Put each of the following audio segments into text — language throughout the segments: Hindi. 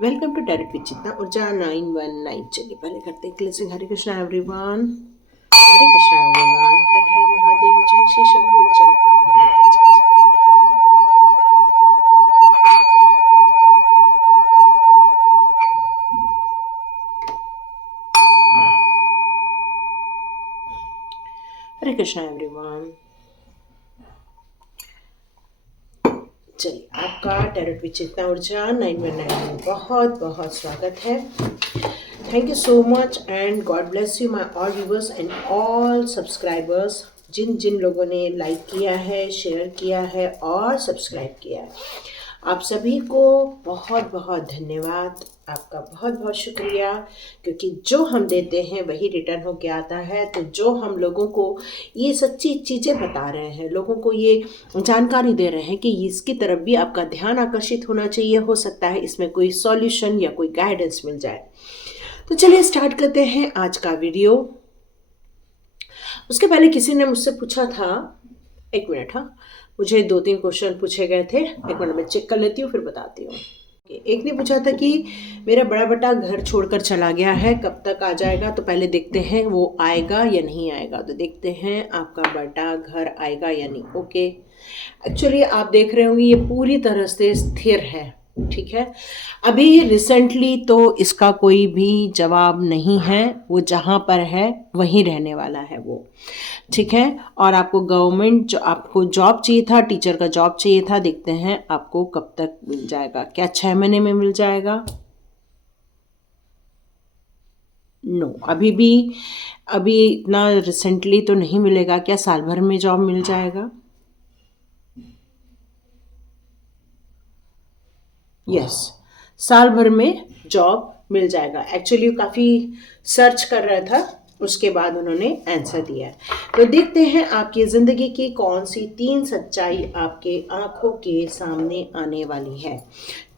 वेलकम टू डायरेक्ट विद चित्ता ऊर्जा 919। चलिए पहले करते हैं क्लेंजिंग। हरे कृष्णा एवरीवन, हरे कृष्णा एवरीवन, हर हर महादेव, जय श्री शंभू, जय मां भगवती, जय हरे कृष्णा एवरीवन। चलिए आपका डायरेक्ट विद चित्ता ऊर्जा 919 में बहुत बहुत स्वागत है। Thank you so much and God bless you my all viewers and all subscribers. जिन जिन लोगों ने लाइक किया है, शेयर किया है और सब्सक्राइब किया है, आप सभी को बहुत बहुत धन्यवाद। आपका बहुत बहुत शुक्रिया, क्योंकि जो हम देते हैं वही रिटर्न होके आता है। तो जो हम लोगों को ये सच्ची चीज़ें बता रहे हैं, लोगों को ये जानकारी दे रहे हैं कि इसकी तरफ भी आपका ध्यान आकर्षित होना चाहिए, हो सकता है इसमें कोई सॉल्यूशन या कोई गाइडेंस मिल जाए। तो चलिए स्टार्ट करते हैं आज का वीडियो। उसके पहले किसी ने मुझसे पूछा था, एक मिनट, हाँ, मुझे 2-3 क्वेश्चन पूछे गए थे। एक मिनट में चेक कर लेती हूँ फिर बताती हूँ। एक ने पूछा था कि मेरा बड़ा बेटा घर छोड़कर चला गया है, कब तक आ जाएगा। तो पहले देखते हैं वो आएगा या नहीं आएगा। तो देखते हैं आपका बेटा घर आएगा या नहीं। ओके, एक्चुअली आप देख रहे होंगे ये पूरी तरह से स्थिर है, ठीक है। अभी रिसेंटली तो इसका कोई भी जवाब नहीं है, वो जहाँ पर है वहीं रहने वाला है वो, ठीक है। और आपको गवर्नमेंट जो आपको जॉब चाहिए था, टीचर का जॉब चाहिए था, देखते हैं आपको कब तक मिल जाएगा। क्या 6 महीने में मिल जाएगा? नो, अभी इतना रिसेंटली तो नहीं मिलेगा। क्या साल भर में जॉब मिल जाएगा? यस, साल भर में जॉब मिल जाएगा। एक्चुअली काफ़ी सर्च कर रहा था, उसके बाद उन्होंने आंसर दिया है। तो देखते हैं आपकी ज़िंदगी की कौन सी 3 सच्चाई आपके आंखों के सामने आने वाली है,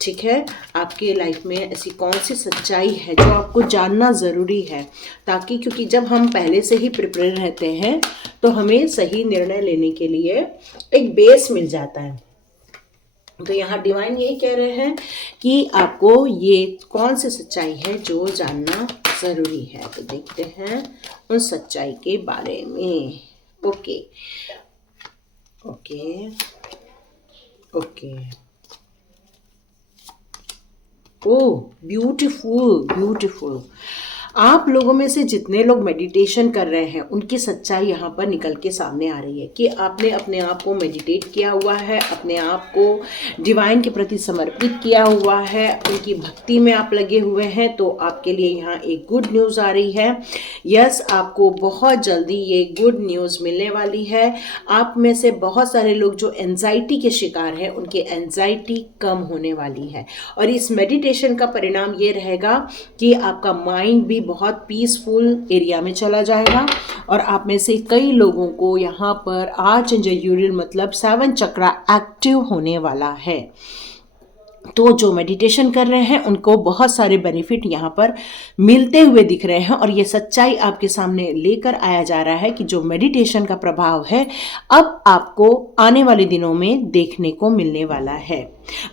ठीक है। आपके लाइफ में ऐसी कौन सी सच्चाई है जो आपको जानना ज़रूरी है, ताकि क्योंकि जब हम पहले से ही प्रिपेयर रहते हैं तो हमें सही निर्णय लेने के लिए एक बेस मिल जाता है। तो यहाँ डिवाइन यही कह रहे हैं कि आपको ये कौन सी सच्चाई है जो जानना ज़रूरी है। तो देखते हैं उन सच्चाई के बारे में। Okay okay okay, oh beautiful beautiful. आप लोगों में से जितने लोग मेडिटेशन कर रहे हैं उनकी सच्चाई यहाँ पर निकल के सामने आ रही है कि आपने अपने आप को मेडिटेट किया हुआ है, अपने आप को डिवाइन के प्रति समर्पित किया हुआ है, उनकी भक्ति में आप लगे हुए हैं। तो आपके लिए यहाँ एक गुड न्यूज़ आ रही है। यस, आपको बहुत जल्दी ये गुड न्यूज़ मिलने वाली है। आप में से बहुत सारे लोग जो एंजाइटी के शिकार हैं, उनकी एंजाइटी कम होने वाली है। और इस मेडिटेशन का परिणाम ये रहेगा कि आपका माइंड भी बहुत पीसफुल एरिया में चला जाएगा। और आप में से कई लोगों को यहाँ पर आर्च एंजल मतलब 7 चक्रा एक्टिव होने वाला है। तो जो मेडिटेशन कर रहे हैं उनको बहुत सारे बेनिफिट यहाँ पर मिलते हुए दिख रहे हैं। और ये सच्चाई आपके सामने लेकर आया जा रहा है कि जो मेडिटेशन का प्रभाव है अब आपको आने वाले दिनों में देखने को मिलने वाला है।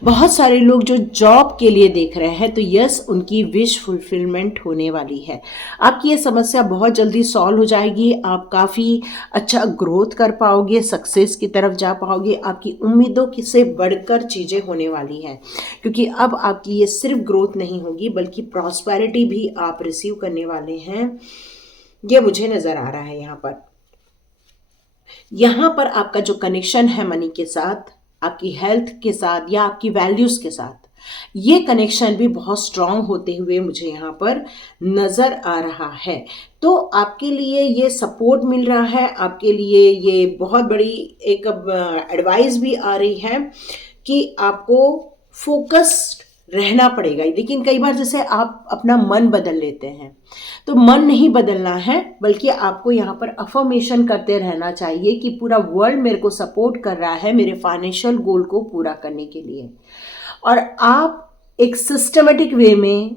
बहुत सारे लोग जो जॉब के लिए देख रहे हैं, तो यस, उनकी विश फुलफिलमेंट होने वाली है। आपकी ये समस्या बहुत जल्दी सॉल्व हो जाएगी। आप काफ़ी अच्छा ग्रोथ कर पाओगे, सक्सेस की तरफ जा पाओगे। आपकी उम्मीदों की से बढ़कर चीज़ें होने वाली हैं, क्योंकि अब आपकी ये सिर्फ ग्रोथ नहीं होगी बल्कि प्रॉस्पेरिटी भी आप रिसीव करने वाले हैं। ये मुझे नज़र आ रहा है यहाँ पर आपका जो कनेक्शन है मनी के साथ, आपकी हेल्थ के साथ या आपकी वैल्यूज़ के साथ, ये कनेक्शन भी बहुत स्ट्रांग होते हुए मुझे यहाँ पर नज़र आ रहा है। तो आपके लिए ये सपोर्ट मिल रहा है, आपके लिए ये बहुत बड़ी एक एडवाइस भी आ रही है कि आपको फोकस्ड रहना पड़ेगा। लेकिन कई बार जैसे आप अपना मन बदल लेते हैं, तो मन नहीं बदलना है, बल्कि आपको यहाँ पर अफर्मेशन करते रहना चाहिए कि पूरा वर्ल्ड मेरे को सपोर्ट कर रहा है मेरे फाइनेंशियल गोल को पूरा करने के लिए। और आप एक सिस्टमेटिक वे में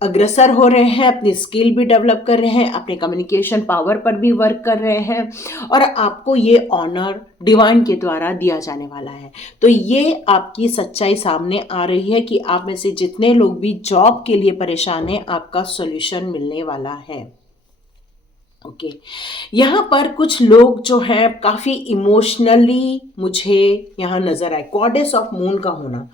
अग्रसर हो रहे हैं, अपनी स्किल भी डेवलप कर रहे हैं, अपने कम्युनिकेशन पावर पर भी वर्क कर रहे हैं, और आपको ये ऑनर डिवाइन के द्वारा दिया जाने वाला है। तो ये आपकी सच्चाई सामने आ रही है कि आप में से जितने लोग भी जॉब के लिए परेशान हैं, आपका सॉल्यूशन मिलने वाला है। ओके यहाँ पर कुछ लोग जो हैं काफ़ी इमोशनली मुझे यहाँ नज़र आए। गॉडेस ऑफ मून का होना,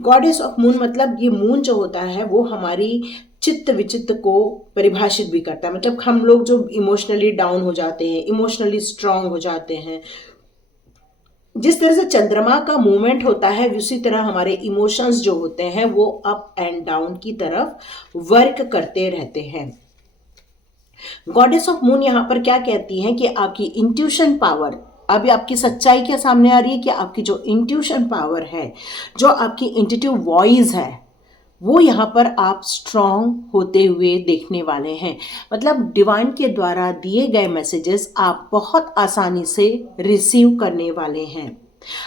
गॉडेस ऑफ मून मतलब ये मून जो होता है वो हमारी चित्त विचित्त को परिभाषित भी करता है। मतलब हम लोग जो इमोशनली डाउन हो जाते हैं, इमोशनली स्ट्रांग हो जाते हैं, जिस तरह से चंद्रमा का मूवमेंट होता है उसी तरह हमारे इमोशंस जो होते हैं वो अप एंड डाउन की तरफ वर्क करते रहते हैं। गॉडेस ऑफ मून यहाँ पर क्या कहती है कि आपकी इंट्यूशन पावर, अभी आपकी सच्चाई क्या सामने आ रही है कि आपकी जो इंट्यूशन पावर है, जो आपकी इंट्यूटिव वॉइस है, वो यहाँ पर आप स्ट्रॉन्ग होते हुए देखने वाले हैं। मतलब डिवाइन के द्वारा दिए गए मैसेजेस आप बहुत आसानी से रिसीव करने वाले हैं।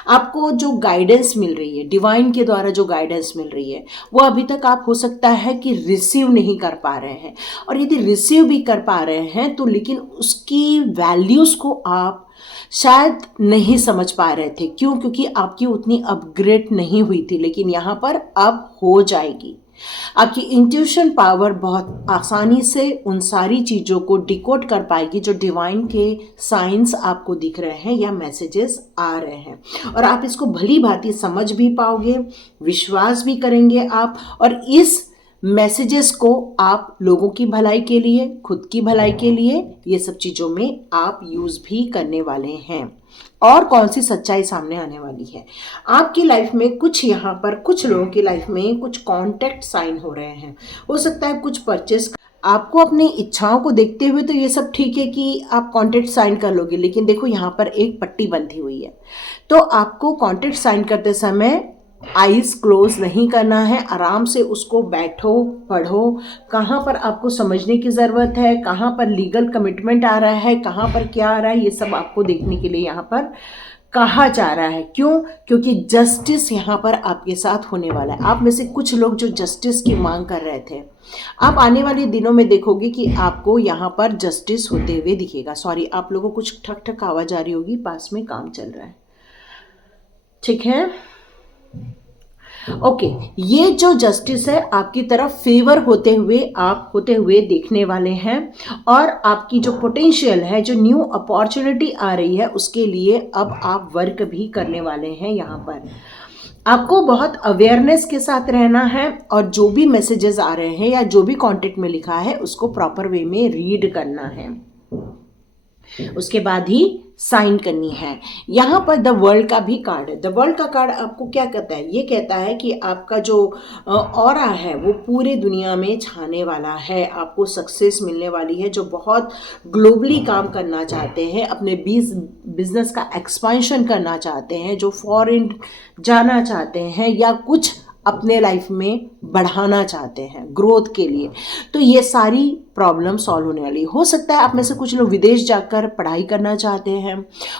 आपको जो गाइडेंस मिल रही है, डिवाइन के द्वारा जो गाइडेंस मिल रही है, वो अभी तक आप हो सकता है कि रिसीव नहीं कर पा रहे हैं, और यदि रिसीव भी कर पा रहे हैं तो लेकिन उसकी वैल्यूज़ को आप शायद नहीं समझ पा रहे थे। क्यों? क्योंकि आपकी उतनी अपग्रेड नहीं हुई थी, लेकिन यहाँ पर अब हो जाएगी। आपकी इंट्यूशन पावर बहुत आसानी से उन सारी चीज़ों को डिकोड कर पाएगी जो डिवाइन के साइंस आपको दिख रहे हैं या मैसेजेस आ रहे हैं, और आप इसको भली भांति समझ भी पाओगे, विश्वास भी करेंगे आप, और इस मैसेजेस को आप लोगों की भलाई के लिए, खुद की भलाई के लिए, ये सब चीज़ों में आप यूज़ भी करने वाले हैं। और कौन सी सच्चाई सामने आने वाली है आपकी लाइफ में? कुछ यहाँ पर कुछ लोगों की लाइफ में कुछ कॉन्ट्रैक्ट साइन हो रहे हैं। हो सकता है कुछ परचेस, आपको अपनी इच्छाओं को देखते हुए तो ये सब ठीक है कि आप कॉन्ट्रैक्ट साइन कर लोगे, लेकिन देखो यहाँ पर एक पट्टी बंधी हुई है। तो आपको कॉन्ट्रैक्ट साइन करते समय आईज क्लोज नहीं करना है, आराम से उसको बैठो, पढ़ो, कहाँ पर आपको समझने की ज़रूरत है, कहाँ पर लीगल कमिटमेंट आ रहा है, कहाँ पर क्या आ रहा है, ये सब आपको देखने के लिए यहाँ पर कहा जा रहा है। क्यों? क्योंकि जस्टिस यहाँ पर आपके साथ होने वाला है। आप में से कुछ लोग जो जस्टिस की मांग कर रहे थे, आप आने वाले दिनों में देखोगे कि आपको यहाँ पर जस्टिस होते हुए दिखेगा। सॉरी, आप लोगों को कुछ ठक ठक आवाज़ आ रही होगी, पास में काम चल रहा है, ठीक है? ओके ये जो जस्टिस है आपकी तरफ फेवर होते हुए देखने वाले हैं, और आपकी जो पोटेंशियल है, जो न्यू अपॉर्चुनिटी आ रही है, उसके लिए अब आप वर्क भी करने वाले हैं। यहाँ पर आपको बहुत अवेयरनेस के साथ रहना है, और जो भी मैसेजेस आ रहे हैं या जो भी कॉन्टेंट में लिखा है उसको प्रॉपर वे में रीड करना है, उसके बाद ही साइन करनी है। यहाँ पर द वर्ल्ड का भी कार्ड है। द वर्ल्ड का कार्ड आपको क्या कहता है? ये कहता है कि आपका जो ऑरा है वो पूरे दुनिया में छाने वाला है, आपको सक्सेस मिलने वाली है। जो बहुत ग्लोबली काम करना चाहते हैं, अपने बिजनेस का एक्सपेंशन करना चाहते हैं, जो फॉरेन जाना चाहते हैं या कुछ अपने लाइफ में बढ़ाना चाहते हैं ग्रोथ के लिए, तो ये सारी प्रॉब्लम सॉल्व होने वाली। हो सकता है आप में से कुछ लोग विदेश जाकर पढ़ाई करना चाहते हैं,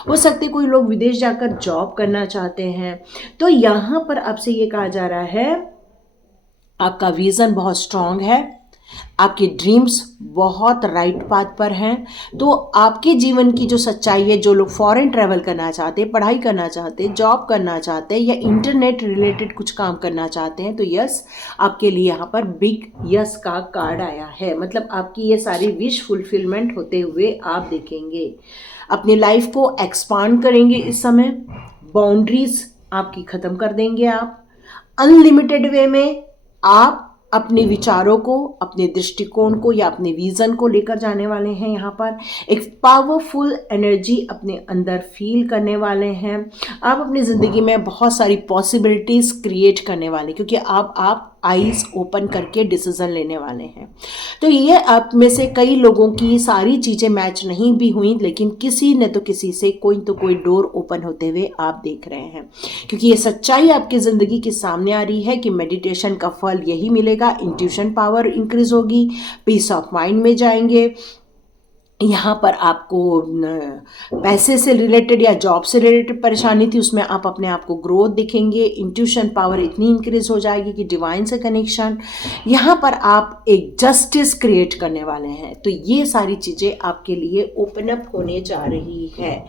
हो सकते कोई लोग विदेश जाकर जॉब करना चाहते हैं। तो यहाँ पर आपसे ये कहा जा रहा है आपका विज़न बहुत स्ट्रांग है, आपके ड्रीम्स बहुत राइट पाथ पर हैं। तो आपके जीवन की जो सच्चाई है, जो लोग फॉरेन ट्रैवल करना चाहते हैं, पढ़ाई करना चाहते हैं, जॉब करना चाहते हैं या इंटरनेट रिलेटेड कुछ काम करना चाहते हैं, तो यस आपके लिए यहाँ पर बिग यस का कार्ड आया है। मतलब आपकी ये सारी विश फुलफिलमेंट होते हुए आप देखेंगे। अपनी लाइफ को एक्सपांड करेंगे इस समय, बाउंड्रीज आपकी ख़त्म कर देंगे। आप अनलिमिटेड वे में आप अपने विचारों को, अपने दृष्टिकोण को या अपने विज़न को लेकर जाने वाले हैं। यहाँ पर एक पावरफुल एनर्जी अपने अंदर फील करने वाले हैं। आप अपनी ज़िंदगी में बहुत सारी पॉसिबिलिटीज़ क्रिएट करने वाले, क्योंकि आप आईज ओपन करके डिसीजन लेने वाले हैं। तो ये आप में से कई लोगों की सारी चीज़ें मैच नहीं भी हुई, लेकिन किसी न तो किसी से कोई तो कोई डोर ओपन होते हुए आप देख रहे हैं, क्योंकि ये सच्चाई आपकी ज़िंदगी के सामने आ रही है कि मेडिटेशन का फल यही मिलेगा। इंट्यूशन पावर इंक्रीज होगी, पीस ऑफ माइंड में जाएंगे, यहाँ पर आपको पैसे से रिलेटेड या जॉब से रिलेटेड परेशानी थी, उसमें आप अपने आप को ग्रोथ दिखेंगे। इंट्यूशन पावर इतनी इंक्रीज हो जाएगी कि डिवाइन से कनेक्शन, यहाँ पर आप एक जस्टिस क्रिएट करने वाले हैं। तो ये सारी चीज़ें आपके लिए ओपन अप होने जा रही है।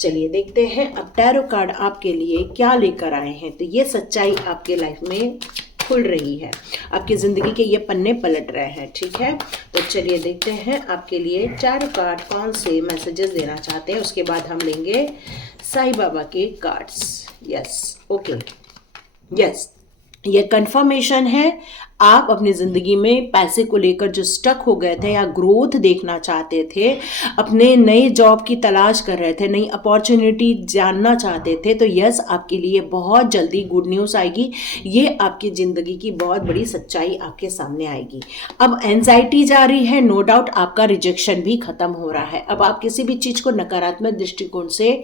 चलिए देखते हैं अब टैरो कार्ड आपके लिए क्या लेकर आए हैं। तो ये सच्चाई आपके लाइफ में खुल रही है, आपकी ज़िंदगी के ये पन्ने पलट रहे हैं। ठीक है, तो चलिए देखते हैं आपके लिए टैरो कार्ड कौन से मैसेजेस देना चाहते हैं। उसके बाद हम लेंगे साईं बाबा के कार्ड्स। यस, ओके, यस, ये कंफर्मेशन है। आप अपनी ज़िंदगी में पैसे को लेकर जो स्टक हो गए थे या ग्रोथ देखना चाहते थे, अपने नए जॉब की तलाश कर रहे थे, नई अपॉर्चुनिटी जानना चाहते थे, तो यस, आपके लिए बहुत जल्दी गुड न्यूज़ आएगी। ये आपकी ज़िंदगी की बहुत बड़ी सच्चाई आपके सामने आएगी। अब एंजाइटी जा रही है, नो डाउट आपका रिजेक्शन भी ख़त्म हो रहा है। अब आप किसी भी चीज़ को नकारात्मक दृष्टिकोण से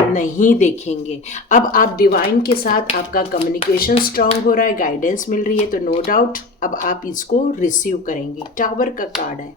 नहीं देखेंगे। अब आप डिवाइन के साथ आपका कम्युनिकेशन स्ट्रांग हो रहा है, गाइडेंस मिल रही है, तो नो डाउट अब आप इसको रिसीव करेंगे। टावर का कार्ड है।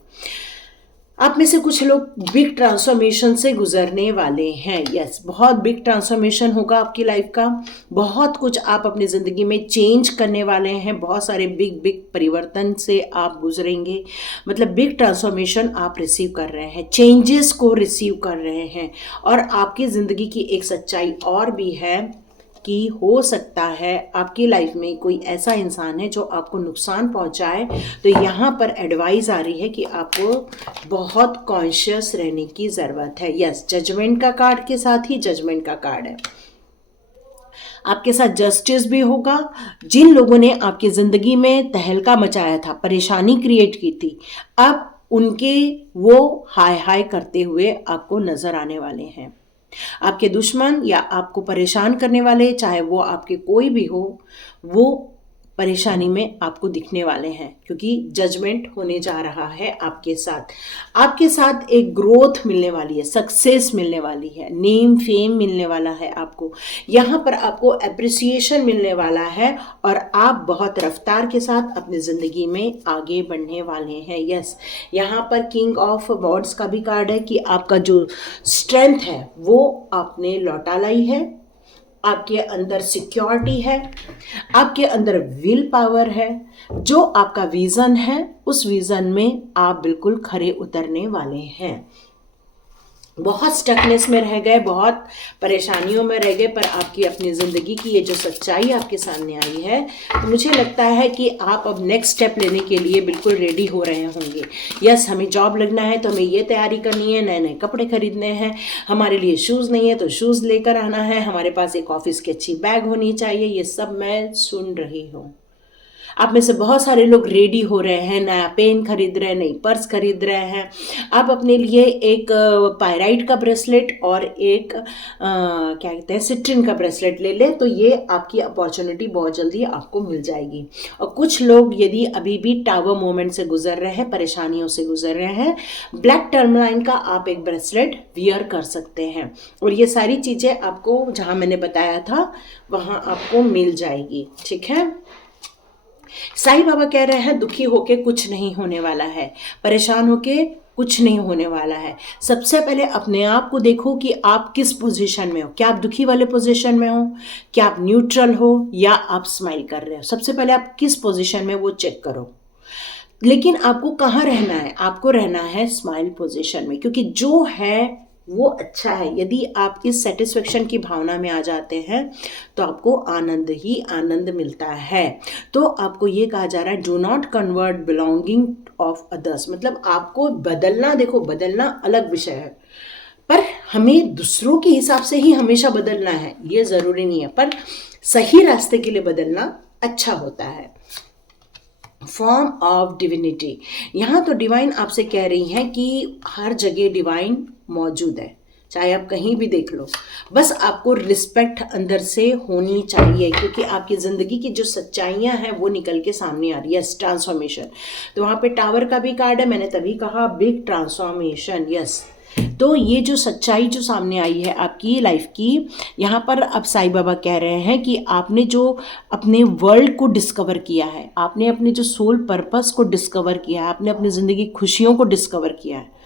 आप में से कुछ लोग बिग ट्रांसफॉर्मेशन से गुजरने वाले हैं। यस, बहुत बिग ट्रांसफॉर्मेशन होगा आपकी लाइफ का। बहुत कुछ आप अपनी ज़िंदगी में चेंज करने वाले हैं। बहुत सारे बिग बिग परिवर्तन से आप गुजरेंगे। मतलब बिग ट्रांसफॉर्मेशन आप रिसीव कर रहे हैं, चेंजेस को रिसीव कर रहे हैं। और आपकी ज़िंदगी की एक सच्चाई और भी है कि हो सकता है आपकी लाइफ में कोई ऐसा इंसान है जो आपको नुकसान पहुंचाए। तो यहाँ पर एडवाइस आ रही है कि आपको बहुत कॉन्शियस रहने की ज़रूरत है। यस, जजमेंट का कार्ड के साथ ही जजमेंट का कार्ड है। आपके साथ जस्टिस भी होगा। जिन लोगों ने आपकी ज़िंदगी में तहलका मचाया था, परेशानी क्रिएट की थी, अब उनके वो हाय हाय करते हुए आपको नज़र आने वाले हैं। आपके दुश्मन या आपको परेशान करने वाले, चाहे वो आपके कोई भी हो, वो परेशानी में आपको दिखने वाले हैं, क्योंकि जजमेंट होने जा रहा है आपके साथ। आपके साथ एक ग्रोथ मिलने वाली है, सक्सेस मिलने वाली है, नेम फेम मिलने वाला है आपको। यहाँ पर आपको एप्रिसिएशन मिलने वाला है और आप बहुत रफ्तार के साथ अपनी ज़िंदगी में आगे बढ़ने वाले हैं। यस, यहाँ पर किंग ऑफ वॉर्ड्स का भी कार्ड है कि आपका जो स्ट्रेंथ है वो आपने लौटा लाई है। आपके अंदर सिक्योरिटी है, आपके अंदर विल पावर है। जो आपका विज़न है, उस विज़न में आप बिल्कुल खरे उतरने वाले हैं। बहुत स्टकनेस में रह गए, बहुत परेशानियों में रह गए, पर आपकी अपनी ज़िंदगी की ये जो सच्चाई आपके सामने आई है, तो मुझे लगता है कि आप अब नेक्स्ट स्टेप लेने के लिए बिल्कुल रेडी हो रहे होंगे। यस, हमें जॉब लगना है तो हमें ये तैयारी करनी है, नए नए कपड़े खरीदने हैं, हमारे लिए शूज़ नहीं है तो शूज़ लेकर आना है, हमारे पास एक ऑफिस की अच्छी बैग होनी चाहिए। ये सब मैं सुन रही हूँ। आप में से बहुत सारे लोग रेडी हो रहे हैं, नया पेन खरीद रहे हैं, नई पर्स खरीद रहे हैं। आप अपने लिए एक पायराइट का ब्रेसलेट और एक क्या कहते हैं, सिट्रिन का ब्रेसलेट ले लें, तो ये आपकी अपॉर्चुनिटी बहुत जल्दी आपको मिल जाएगी। और कुछ लोग यदि अभी भी टावर मोमेंट से गुजर रहे हैं, परेशानियों से गुजर रहे हैं, ब्लैक टर्मलाइन का आप एक ब्रेसलेट वियर कर सकते हैं। और ये सारी चीज़ें आपको जहाँ मैंने बताया था वहाँ आपको मिल जाएगी। ठीक है, साईं बाबा कह रहे हैं दुखी होके कुछ नहीं होने वाला है, परेशान होके कुछ नहीं होने वाला है। सबसे पहले अपने आप को देखो कि आप किस पोजीशन में हो। क्या आप दुखी वाले पोजीशन में हो, क्या आप न्यूट्रल हो, या आप स्माइल कर रहे हो। सबसे पहले आप किस पोजीशन में वो चेक करो। लेकिन आपको कहाँ रहना है, आपको रहना है स्माइल पोजीशन में, क्योंकि जो है वो अच्छा है। यदि आप इस सेटिस्फेक्शन की भावना में आ जाते हैं तो आपको आनंद ही आनंद मिलता है। तो आपको ये कहा जा रहा है, do not convert belonging of others. मतलब आपको बदलना, देखो बदलना अलग विषय है, पर हमें दूसरों के हिसाब से ही हमेशा बदलना है ये ज़रूरी नहीं है, पर सही रास्ते के लिए बदलना अच्छा होता है। फॉर्म ऑफ डिविनिटी, यहाँ तो डिवाइन आपसे कह रही हैं कि हर जगह डिवाइन मौजूद है, चाहे आप कहीं भी देख लो। बस आपको रिस्पेक्ट अंदर से होनी चाहिए, क्योंकि आपकी ज़िंदगी की जो सच्चाइयाँ हैं वो निकल के सामने आ रही है। Yes, transformation. तो वहाँ पे टावर का भी कार्ड है, मैंने तभी कहा बिग ट्रांसफॉर्मेशन। यस, तो ये जो सच्चाई जो सामने आई है आपकी लाइफ की, यहाँ पर अब साईं बाबा कह रहे हैं कि आपने जो अपने वर्ल्ड को डिस्कवर किया है, आपने अपने जो सोल पर्पस को डिस्कवर किया है, आपने अपनी ज़िंदगी खुशियों को डिस्कवर किया है,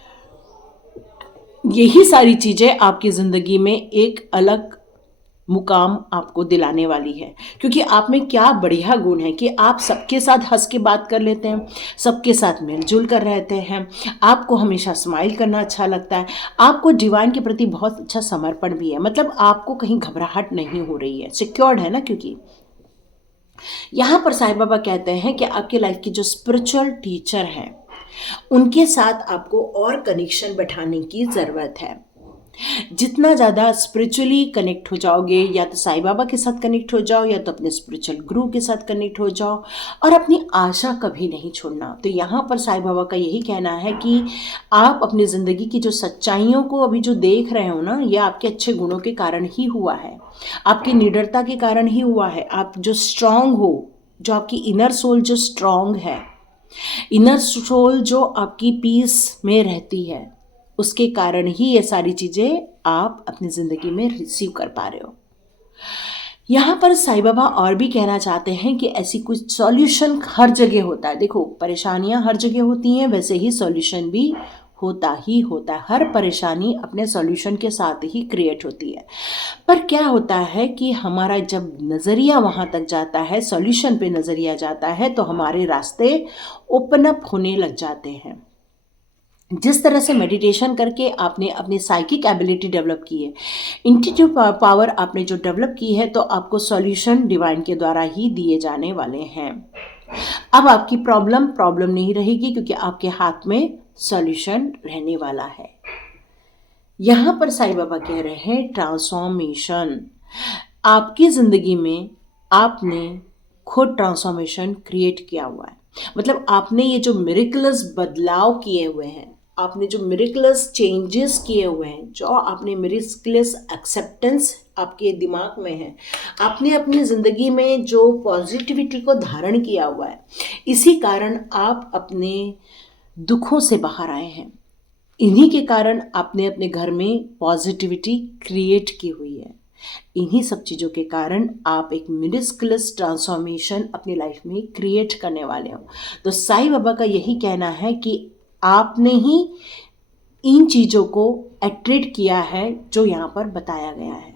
यही सारी चीज़ें आपकी ज़िंदगी में एक अलग मुकाम आपको दिलाने वाली है, क्योंकि आप में क्या बढ़िया गुण है कि आप सबके साथ हंस के बात कर लेते हैं, सबके साथ मिलजुल कर रहते हैं, आपको हमेशा स्माइल करना अच्छा लगता है, आपको डिवाइन के प्रति बहुत अच्छा समर्पण भी है, मतलब आपको कहीं घबराहट नहीं हो रही है, सिक्योर्ड है ना। क्योंकि यहाँ पर साईं बाबा कहते हैं कि आपके लाइफ की जो स्पिरिचुअल टीचर हैं उनके साथ आपको और कनेक्शन बैठाने की ज़रूरत है। जितना ज़्यादा स्पिरिचुअली कनेक्ट हो जाओगे, या तो साईं बाबा के साथ कनेक्ट हो जाओ, या तो अपने स्पिरिचुअल गुरु के साथ कनेक्ट हो जाओ, और अपनी आशा कभी नहीं छोड़ना। तो यहाँ पर साईं बाबा का यही कहना है कि आप अपनी ज़िंदगी की जो सच्चाइयों को अभी जो देख रहे हो ना, ये आपके अच्छे गुणों के कारण ही हुआ है, आपकी निडरता के कारण ही हुआ है। आप जो स्ट्रांग हो, जो आपकी इनर सोल जो स्ट्रांग है, इनर सोल जो आपकी पीस में रहती है, उसके कारण ही ये सारी चीज़ें आप अपनी ज़िंदगी में रिसीव कर पा रहे हो। यहाँ पर साईं बाबा और भी कहना चाहते हैं कि ऐसी कुछ सॉल्यूशन हर जगह होता है। देखो, परेशानियाँ हर जगह होती हैं, वैसे ही सॉल्यूशन भी होता ही होता है। हर परेशानी अपने सॉल्यूशन के साथ ही क्रिएट होती है। पर क्या होता है कि हमारा जब नज़रिया वहाँ तक जाता है, सॉल्यूशन पे नज़रिया जाता है, तो हमारे रास्ते ओपन अप होने लग जाते हैं। जिस तरह से मेडिटेशन करके आपने अपनी साइकिक एबिलिटी डेवलप की है, इंट्यूटिव पावर आपने जो डेवलप की है, तो आपको सॉल्यूशन डिवाइन के द्वारा ही दिए जाने वाले हैं। अब आपकी प्रॉब्लम नहीं रहेगी, क्योंकि आपके हाथ में सॉल्यूशन रहने वाला है। यहाँ पर साईं बाबा कह रहे हैं ट्रांसफॉर्मेशन। आपकी ज़िंदगी में आपने खुद ट्रांसफॉर्मेशन क्रिएट किया हुआ है, मतलब आपने ये जो मिरेकलस बदलाव किए हुए हैं, आपने जो मिरेकलस चेंजेस किए हुए हैं, जो आपने मिरेकलस एक्सेप्टेंस आपके दिमाग में है, आपने अपनी ज़िंदगी में जो पॉजिटिविटी को धारण किया हुआ है, इसी कारण आप अपने दुखों से बाहर आए हैं। इन्हीं के कारण आपने अपने घर में पॉजिटिविटी क्रिएट की हुई है। इन्हीं सब चीज़ों के कारण आप एक मिरेकलस ट्रांसफॉर्मेशन अपनी लाइफ में क्रिएट करने वाले हो। तो साईं बाबा का यही कहना है कि आपने ही इन चीज़ों को अट्रैक्ट किया है जो यहाँ पर बताया गया है।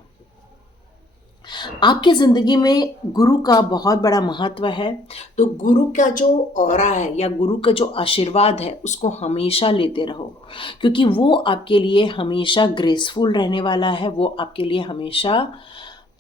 आपकी ज़िंदगी में गुरु का बहुत बड़ा महत्व है, तो गुरु का जो ऑरा है या गुरु का जो आशीर्वाद है, उसको हमेशा लेते रहो, क्योंकि वो आपके लिए हमेशा ग्रेसफुल रहने वाला है, वो आपके लिए हमेशा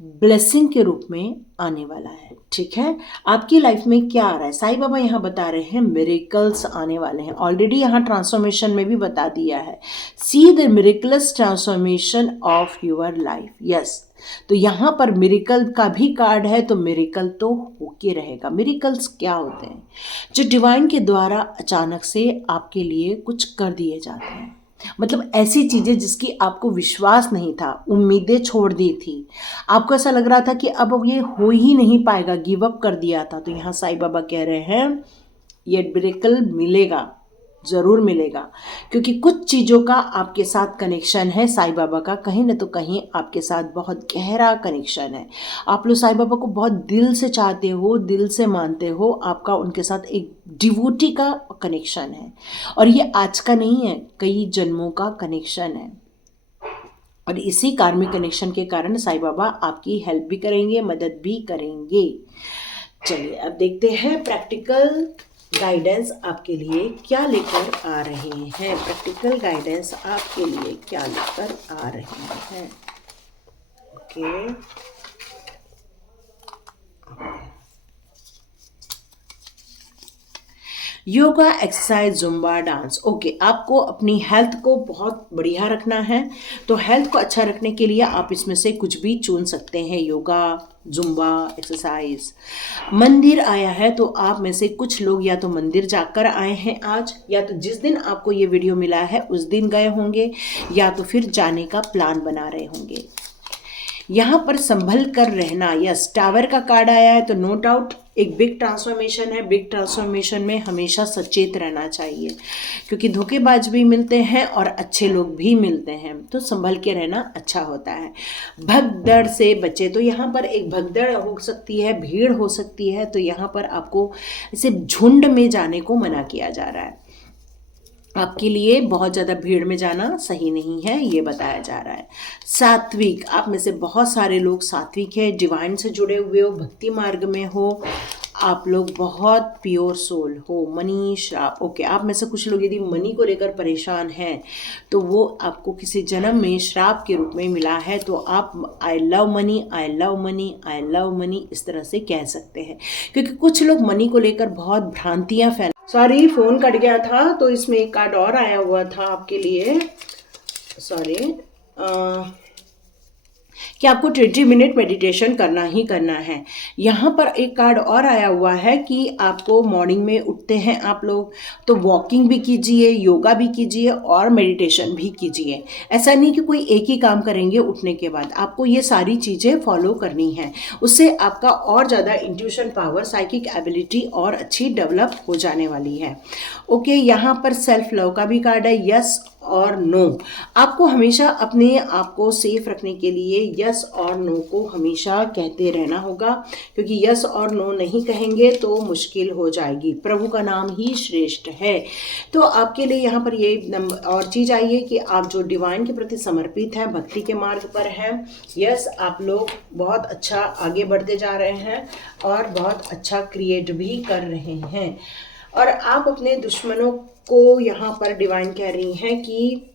ब्लेसिंग के रूप में आने वाला है। ठीक है, आपकी लाइफ में क्या आ रहा है, साईं बाबा यहाँ बता रहे हैं मिरेकल्स आने वाले हैं। ऑलरेडी यहाँ ट्रांसफॉर्मेशन में भी बता दिया है, see the miracles transformation of your life. Yes, तो यहाँ पर मिरेकल का भी कार्ड है, तो मिरेकल तो होके रहेगा। मिरेकल्स क्या होते हैं? जो डिवाइन के द्वारा अचानक से आपके लिए कुछ कर दिए जाते हैं, मतलब ऐसी चीज़ें जिसकी आपको विश्वास नहीं था, उम्मीदें छोड़ दी थी, आपको ऐसा लग रहा था कि अब ये हो ही नहीं पाएगा, गिव अप कर दिया था, तो यहाँ साईं बाबा कह रहे हैं ये मिरेकल मिलेगा, ज़रूर मिलेगा, क्योंकि कुछ चीज़ों का आपके साथ कनेक्शन है। साईं बाबा का कहीं न तो कहीं आपके साथ बहुत गहरा कनेक्शन है। आप लोग साईं बाबा को बहुत दिल से चाहते हो, दिल से मानते हो, आपका उनके साथ एक डिवोटी का कनेक्शन है, और ये आज का नहीं है, कई जन्मों का कनेक्शन है। और इसी कार्मिक कनेक्शन के कारण साईं बाबा आपकी हेल्प भी करेंगे, मदद भी करेंगे। चलिए अब देखते हैं प्रैक्टिकल गाइडेंस आपके लिए क्या लेकर आ रहे हैं। प्रैक्टिकल गाइडेंस आपके लिए क्या लेकर आ रहे हैं। Okay, yoga, exercise, Zumba, dance. Okay, आपको अपनी हेल्थ को बहुत बढ़िया रखना है, तो हेल्थ को अच्छा रखने के लिए आप इसमें से कुछ भी चुन सकते हैं। Yoga, Zumba, exercise. मंदिर आया है, तो आप में से कुछ लोग या तो मंदिर जाकर आए हैं आज, या तो जिस दिन आपको ये वीडियो मिला है उस दिन गए होंगे, या तो फिर जाने का प्लान बना रहे होंगे। यहाँ पर संभल कर रहना, यस, टावर का कार्ड आया है, तो नो डाउट एक बिग ट्रांसफॉर्मेशन है। बिग ट्रांसफॉर्मेशन में हमेशा सचेत रहना चाहिए, क्योंकि धोखेबाज भी मिलते हैं और अच्छे लोग भी मिलते हैं, तो संभल के रहना अच्छा होता है। भगदड़ से बचे, तो यहाँ पर एक भगदड़ हो सकती है, भीड़ हो सकती है, तो यहाँ पर आपको इसे झुंड में जाने को मना किया जा रहा है। आपके लिए बहुत ज़्यादा भीड़ में जाना सही नहीं है, ये बताया जा रहा है। सात्विक, आप में से बहुत सारे लोग सात्विक है, डिवाइन से जुड़े हुए हो, भक्ति मार्ग में हो, आप लोग बहुत प्योर सोल हो। मनी श्राप, ओके, आप में से कुछ लोग यदि मनी को लेकर परेशान हैं तो वो आपको किसी जन्म में श्राप के रूप में मिला है, तो आप I love money, I love money, I love money इस तरह से कह सकते हैं, क्योंकि कुछ लोग मनी को लेकर बहुत भ्रांतियां फैला। सॉरी, फोन कट गया था तो इसमें एक कार्ड और आया हुआ था आपके लिए। सॉरी, कि आपको 20 मिनट मेडिटेशन करना ही करना है। यहाँ पर एक कार्ड और आया हुआ है कि आपको मॉर्निंग में उठते हैं आप लोग तो वॉकिंग भी कीजिए, योगा भी कीजिए और मेडिटेशन भी कीजिए। ऐसा नहीं कि कोई एक ही काम करेंगे उठने के बाद, आपको ये सारी चीज़ें फॉलो करनी है। उससे आपका और ज़्यादा इंट्यूशन पावर, साइकिक एबिलिटी और अच्छी डेवलप हो जाने वाली है। ओके, यहाँ पर सेल्फ लव का भी कार्ड है, यस और नो। आपको हमेशा अपने आप को सेफ रखने के लिए यस और नो को हमेशा कहते रहना होगा, क्योंकि यस और नो नहीं कहेंगे तो मुश्किल हो जाएगी। प्रभु का नाम ही श्रेष्ठ है। तो आपके लिए यहाँ पर ये और चीज़ आई है कि आप जो डिवाइन के प्रति समर्पित हैं, भक्ति के मार्ग पर हैं, यस आप लोग बहुत अच्छा आगे बढ़ते जा रहे हैं और बहुत अच्छा क्रिएट भी कर रहे हैं। और आप अपने दुश्मनों को यहाँ पर डिवाइन कह रही हैं कि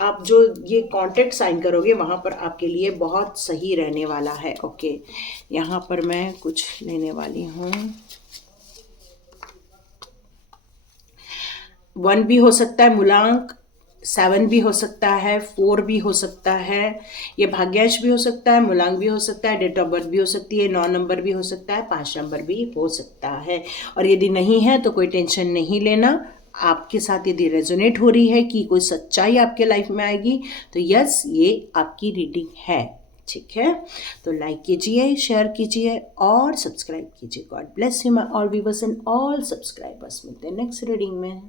आप जो ये कॉन्ट्रैक्ट साइन करोगे वहाँ पर आपके लिए बहुत सही रहने वाला है। ओके, यहाँ पर मैं कुछ लेने वाली हूँ। 1 भी हो सकता है मूलांक, 7 भी हो सकता है, 4 भी हो सकता है, ये भाग्यांश भी हो सकता है, मूलांक भी हो सकता है, डेट ऑफ बर्थ भी हो सकती है, 9 नंबर भी हो सकता है, 5 नंबर भी हो सकता है। और यदि नहीं है तो कोई टेंशन नहीं लेना। आपके साथ यदि रेजोनेट हो रही है कि कोई सच्चाई आपके लाइफ में आएगी तो यस, ये आपकी रीडिंग है। ठीक है, तो लाइक कीजिए, शेयर कीजिए और सब्सक्राइब कीजिए। God bless you my all viewers and all subscribers. मिलते हैं नेक्स्ट रीडिंग में।